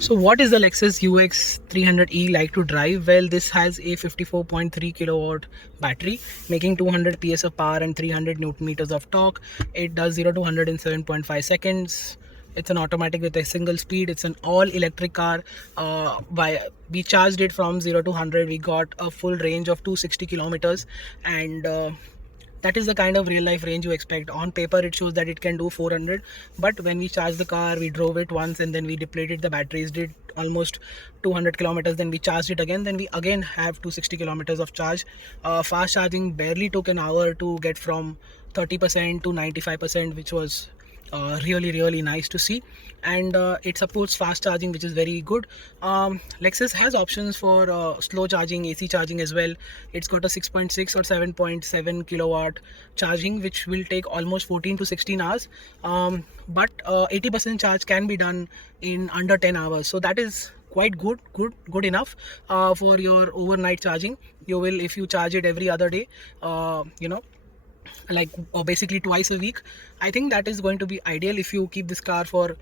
So what is the Lexus UX300e like to drive? Well, this has a 54.3 kilowatt battery, making 200 PS of power and 300 Newton meters of torque. It does 0 to 100 in 7.5 seconds. It's an automatic with a single speed. It's an all electric car. We charged it from 0 to 100. We got a full range of 260 kilometers, and that is the kind of real life range you expect. On paper it shows that it can do 400, but when we charged the car, we drove it once and then we depleted the batteries, did almost 200 kilometers, then we charged it again, then we again have 260 kilometers of charge. Fast charging barely took an hour to get from 30% to 95%, which was really nice to see. And it supports fast charging, which is very good. Lexus has options for slow charging, AC charging as well. It's got a 6.6 or 7.7 kilowatt charging, which will take almost 14 to 16 hours, but 80% charge can be done in under 10 hours, so that is quite good enough for your overnight charging. You will, if you charge it every other day, like basically twice a week, I think that is going to be ideal if you keep this car for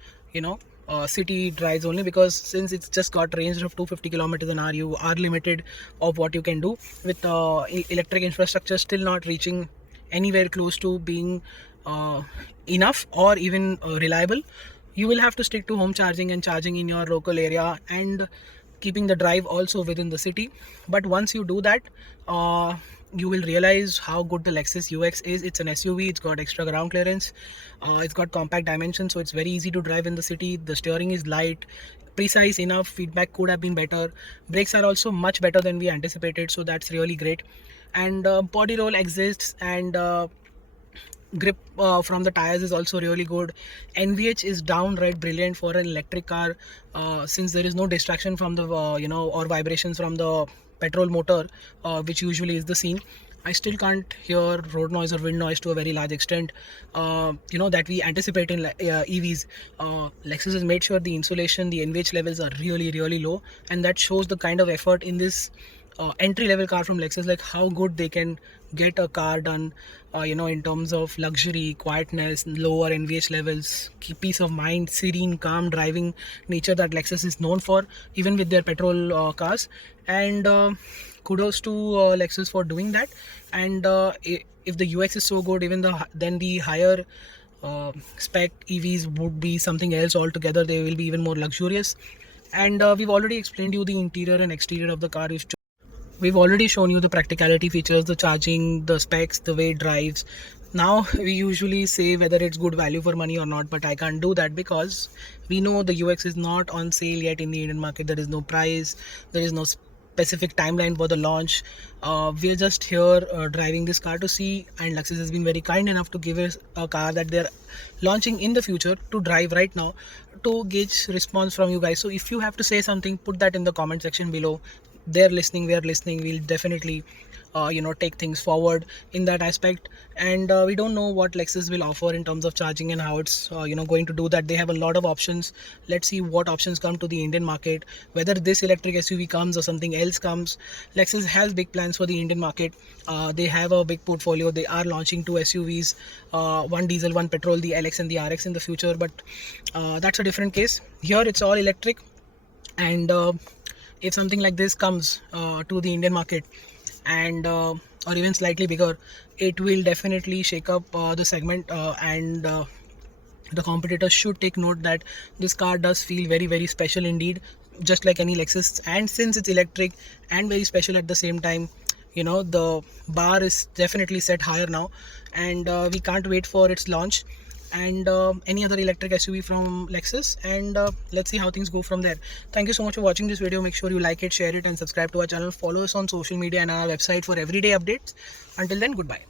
city drives only, because since it's just got range of 250 kilometers an hour, you are limited of what you can do with electric infrastructure still not reaching anywhere close to being enough or even reliable. You will have to stick to home charging and charging in your local area, and keeping the drive also within the city. But once you do that, you will realize how good the Lexus UX is. It's an SUV, it's got extra ground clearance, it's got compact dimensions, so it's very easy to drive in the city. The steering is light, precise enough. Feedback could have been better. Brakes are also much better than we anticipated, so that's really great. And body roll exists, and grip from the tires is also really good. NVH is downright brilliant for an electric car, since there is no distraction from the or vibrations from the petrol motor, which usually is the scene. I still can't hear road noise or wind noise to a very large extent, that we anticipate in EVs. Lexus has made sure the insulation, the NVH levels are really low, and that shows the kind of effort in this entry level car from Lexus, like how good they can get a car done, in terms of luxury, quietness, lower NVH levels, peace of mind, serene, calm driving nature that Lexus is known for, even with their petrol cars. And kudos to Lexus for doing that. And if the UX is so good, even then the higher spec EVs would be something else altogether. They will be even more luxurious. And we've already explained you the interior and exterior of the car. We've already shown you the practicality features, the charging, the specs, the way it drives. Now we usually say whether it's good value for money or not, but I can't do that because we know the UX is not on sale yet in the Indian market. There is no price, there is no specific timeline for the launch. We're just here driving this car to see, and Lexus has been very kind enough to give us a car that they're launching in the future to drive right now, to gauge response from you guys. So if you have to say something, put that in the comment section below. They're listening, we're listening. We'll definitely take things forward in that aspect. And we don't know what Lexus will offer in terms of charging and how it's going to do that. They have a lot of options. Let's see what options come to the Indian market, whether this electric SUV comes or something else comes. Lexus has big plans for the Indian market. They have a big portfolio. They are launching 2 SUVs, one diesel, one petrol, the LX and the RX in the future, but that's a different case. Here it's all electric. And if something like this comes to the Indian market, and or even slightly bigger, it will definitely shake up the segment, and the competitors should take note that this car does feel very special indeed, just like any Lexus. And since it's electric and very special at the same time, the bar is definitely set higher now, and we can't wait for its launch, and any other electric SUV from Lexus. And let's see how things go from there. Thank you so much for watching this video. Make sure you like it, share it, and subscribe to our channel. Follow us on social media and our website for everyday updates. Until then, goodbye.